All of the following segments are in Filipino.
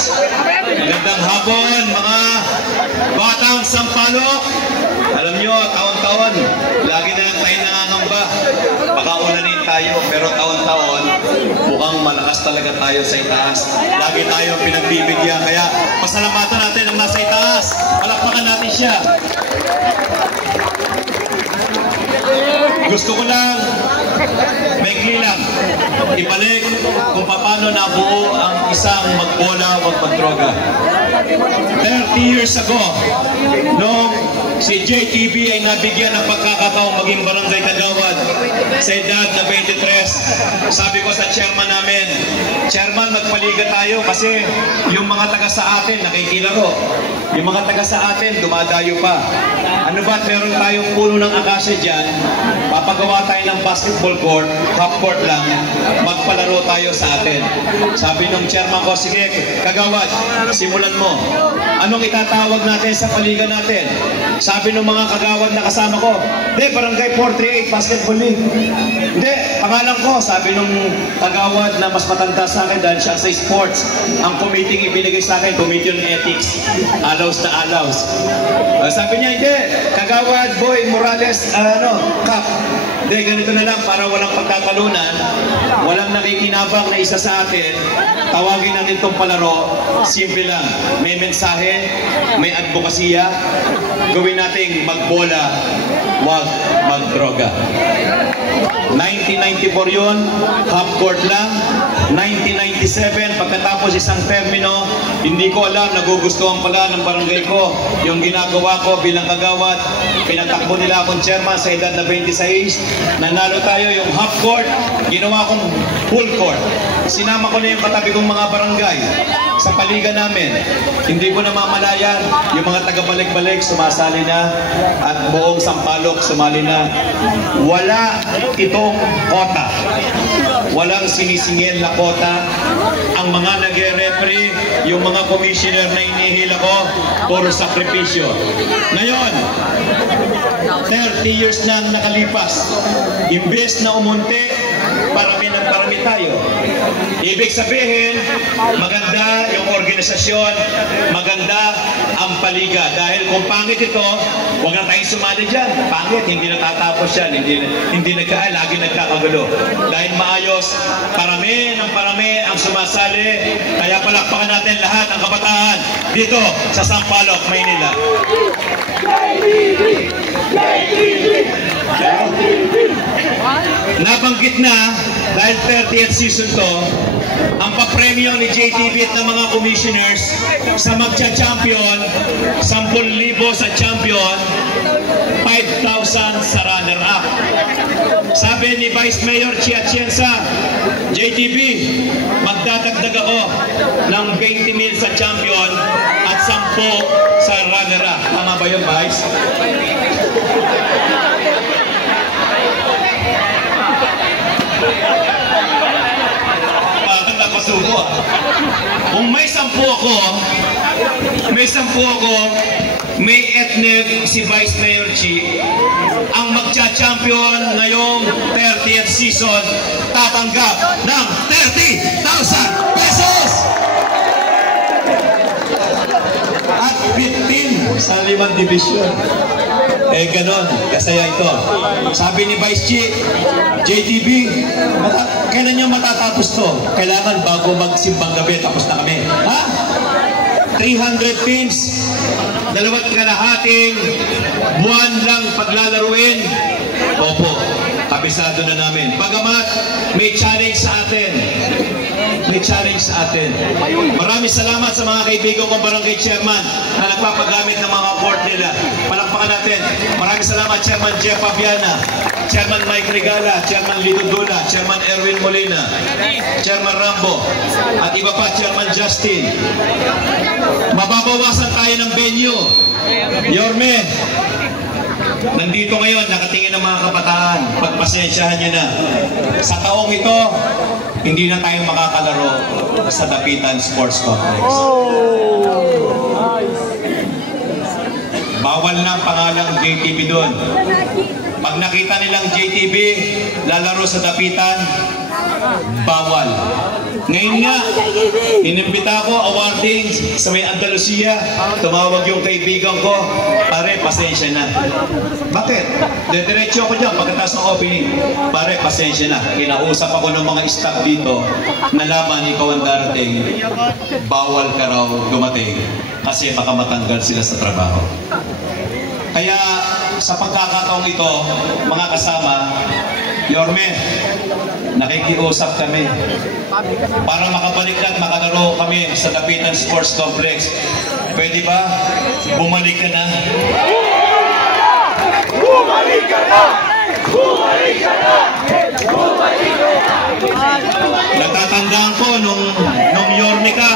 Magandang hapon, mga batang Sampaloc. Alam nyo, taon-taon, lagi na lang tayo nangangamba. Pakaulanin tayo, pero taon-taon, mukhang malakas talaga tayo sa itaas. Lagi tayo pinagbibigyan, kaya pasalamatan natin ang nasa itaas. Palakpakan natin siya. Gusto ko lang, maikli lang, ibalik kung paano nabuo ang isang magbola o magdroga. 30 years ago, nung si JTB ay nabigyan ng pagkakataong maging barangay kagawad sa edad na 23, sabi ko sa chairman namin, Chairman, magpaliga tayo kasi yung mga taga sa atin nakikilaro. Yung mga taga sa atin dumadayo pa. Ano ba, meron tayong puno ng akasya dyan, papagawa tayo ng basketball court, half court lang, magpalaro tayo sa atin. Sabi ng chairman ko, sige, kagawad, simulan mo. Anong itatawag natin sa paliga natin? Sabi ng mga kagawad na kasama ko, hindi, Barangay 438 Basketball League. Hindi, pangalan ko, sabi ng kagawad na mas matanda sa akin dahil siya sa sports. Ang committee ibinigay sa akin, Committee on Ethics, alaws na alaws. Sabi niya, hindi, kagawad, Boy Morales, Kap. Hindi, ganito na lang, para walang pagtatalunan, walang nakikinabang na isa sa atin, tawagin natin itong palaro, simple lang, may mensahe, may advokasya, gawin nating magbola, wag magdroga. 1994 yun, half court lang. 1997, pagkatapos isang termino, hindi ko alam, nagugustuhan pala ng barangay ko yung ginagawa ko bilang kagawad. Pinatakbo nila akong chairman sa edad na 26. Nanalo tayo yung half court, ginawa kong full court. Sinama ko na yung katabi kong mga barangay sa paliga namin. Hindi ko na mamalayan, yung mga taga-balik-balik sumasali na at buong Sampaloc sumali na. Wala itong kota. Walang sinisingil na kota. Ang mga nagre-referee, yung mga commissioner na inihila ko, puro sakripisyo. Ngayon, 30 years na nakalipas. Imbes na umunti, parami ng parami tayo. Ibig sabihin, maganda yung organisasyon, maganda ang paliga. Dahil kung pangit ito, huwag na tayong sumali dyan. Pangit, hindi natatapos yan, hindi lagi nagkakagulo. Dahil maayos, parami ng parami ang sumasali, kaya palakpakan natin lahat ang kabataan dito sa Sampaloc, Maynila. Nabanggit na, dahil 30th season to, ang papremyo ni JTB at ng mga commissioners sa magcha-champion, 10,000 sa champion, 5,000 sa runner-up. Sabi ni Vice Mayor Chiatienza, JTB, magdadagdag ako ng 20,000 sa champion at 10 sa runner-up. Tama ba yun, Vice? Napasuko. Kung may 10 ako, may ethnic si Vice Mayor Chi, ang magcha-champion ngayong 30th season, tatanggap ng 30,000 pesos! At 15 sa 5 division. Ganon, kasaya ito. Sabi ni Vice Chi, JTB, kailan nyo matatapos to? Kailangan bago magsimbang gabi, tapos na kami. Ha? 300 teams, 2.5 buwan lang paglalaruin. Opo, kabisado na namin. Bagamat may challenge sa atin. Maraming salamat sa mga kaibigan kong barangay chairman na nagpapagamit ng mga board nila. Palakpakan natin. Maraming salamat Chairman Jeff Fabiana, Chairman Mike Regala, Chairman Lito Dula, Chairman Erwin Molina, Chairman Rambo, at iba pa, Chairman Justin. Mababawasan tayo ng venue. Yorme, nandito ngayon, nakatingin ng mga kabataan. Pagpasensyahan nyo na. Sa taong ito, hindi na tayo makakalaro sa Dapitan Sports Complex. Bawal na ang pangalang JTB doon. Pag nakita nilang JTB lalaro sa Dapitan, bawal. Ngayon nga, inimbita ko, awarding sa may Andalusia. Tumawag yung kaibigan ko, pare, pasensya na. Bakit? Diretso ako dyan pagkatapos ng opening. Pare, pasensya na. Kinausap ako ng mga staff dito, nalaman ikaw ang darating, bawal ka raw dumating kasi baka matanggal sila sa trabaho. Kaya sa pagkakataong ito, mga kasama, Yorme, nakikiusap kami para makabalik na at makalaro kami sa Dapitan Sports Complex. Pwede ba? Bumalik ka na? Bumalik ka na! Bumalik ka na! Bumalik ka na! Natatandaan ko nung Yorme ka,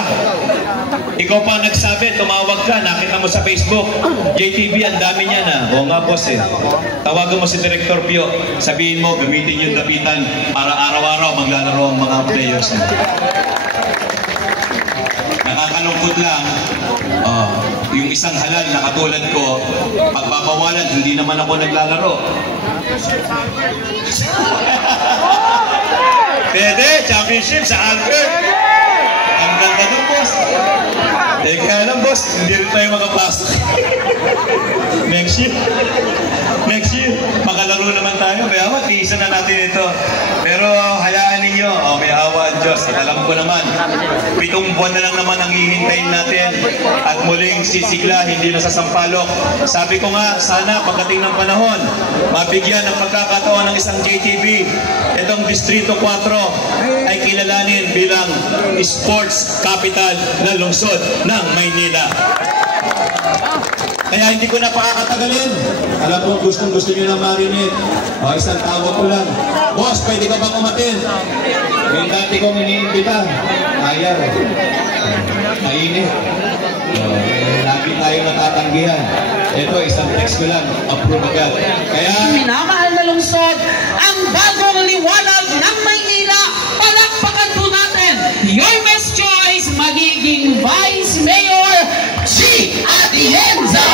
ikaw pa nagsabi, tumawag ka, nakita mo sa Facebook, JTV, ang dami niya na. Oo nga, boss eh. Tawagan mo si Director Pio, sabihin mo, gamitin yung Dapitan para araw-araw maglalaro ang mga players mo. Nakakalungkot lang, yung isang halal na katulad ko, pagbabawalan, hindi naman ako naglalaro. Pwede, championship sa Albert. Ang ganda ng boss. Kaya lang boss, hindi rin tayo makapasok. Next year, makalaro naman tayo. May awa, tiisan na natin ito. Pero hayaan ninyo, may awa ang Diyos. Alam ko naman, 7 buwan na lang naman ang hihintayin natin. At muling sisigla, hindi na sa sampalok. Sabi ko nga, sana pagdating ng panahon, mabigyan ng pagkakataon ng isang JTV. Itong Distrito 4 ay kilalanin bilang sports capital ng lungsod ng Maynila. Kaya hindi ko na pakakatagalin. Alam ko gustong-gusto nyo ng marionette. Isang tawag ko lang. Boss, pwede ka bang umatin? Yung dati kong iniimbita. Ayaw. Mainit. Lagi tayo natatanggihan. Ito, isang text ko lang. Approve agad. Kaya... Minamahal na lungsod, ang bagong liwanag ng Maynila. Palakpakan po natin. Your best choice, magiging Vice Mayor G. Atienza.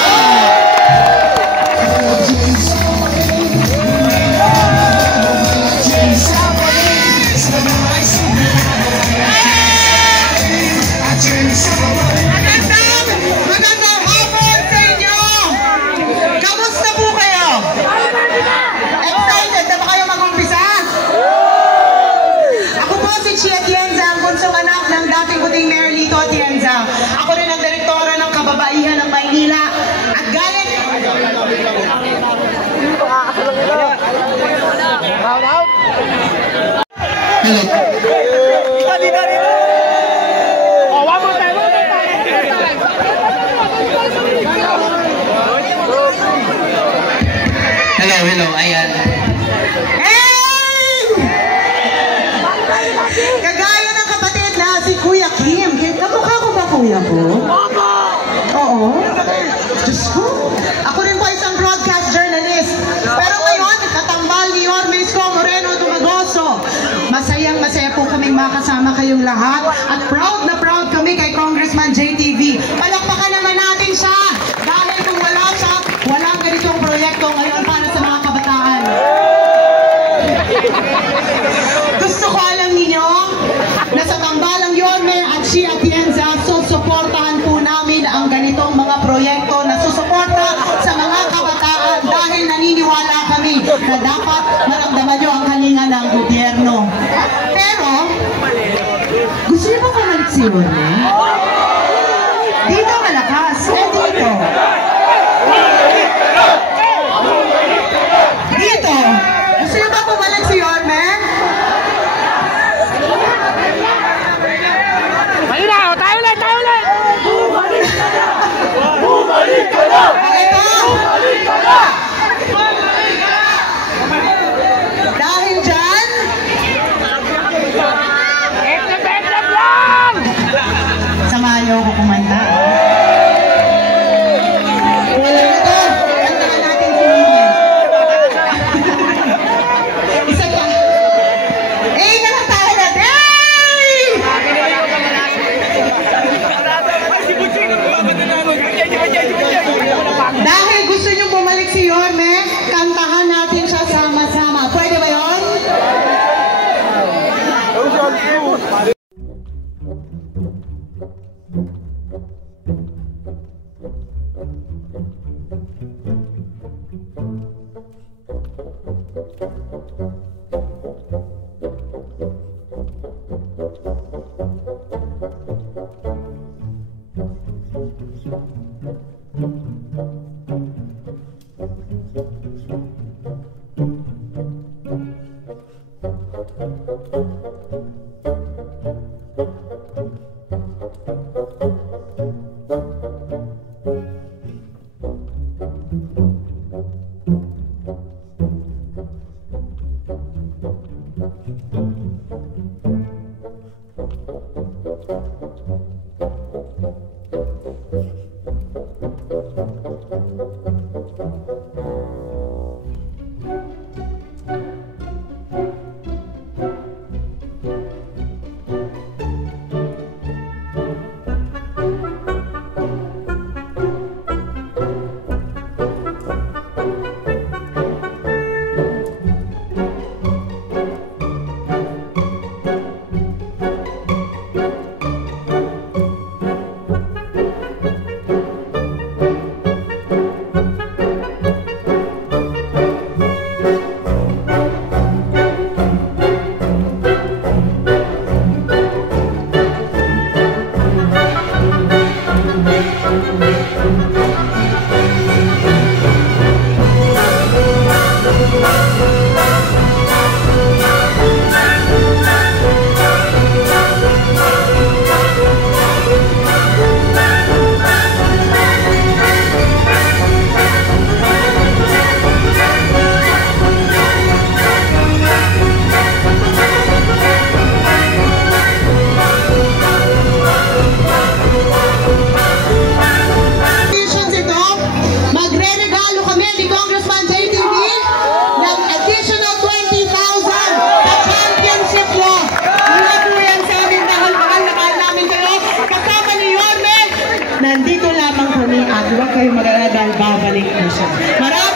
Magandang hapon sa inyo. Kamusta po kayo? Excited na ba kayo mag-umpisa? Ako po si G. Atienza, ang bunsong anak ng dating puting Mayor Lito Atienza. Ako rin ang direktora ng Kababaihan ng Maynila. At galing... Hello, ayan. Hey! Kagaya ng kapatid na si Kuya Kim. Kamukha ko ba kuya ko? Oo. Diyos ko. Ako rin po isang broadcast journalist. Pero ngayon, katambal ni Yorme Moreno Dumagoso. Masayang-masaya po kaming makasama kayong lahat. At proud na proud kami kay Congressman JTV. Palakpakan naman natin siya. Dahil kung wala siya, walang ganitong proyekto ngayon para sa mga kabataan. Gusto ko alam ninyo na sa tambalang Yorme at G. Atienza, susuportahan po namin ang ganitong mga proyekto na susuporta sa mga kabataan dahil naniniwala kami na dapat maramdaman nyo ang kalinga ng gobyerno. Pero, gusto niyo ba kumalik si Yorme? Dito malakas, dito. Dito, gusto niyo ba bumalik si Yorme? Tayo ulit! Bumalik ka na! Bumalik ka na! Dahil dyan, Nandito lamang kami at huwag kayong mag-alala dahil babalik na siya.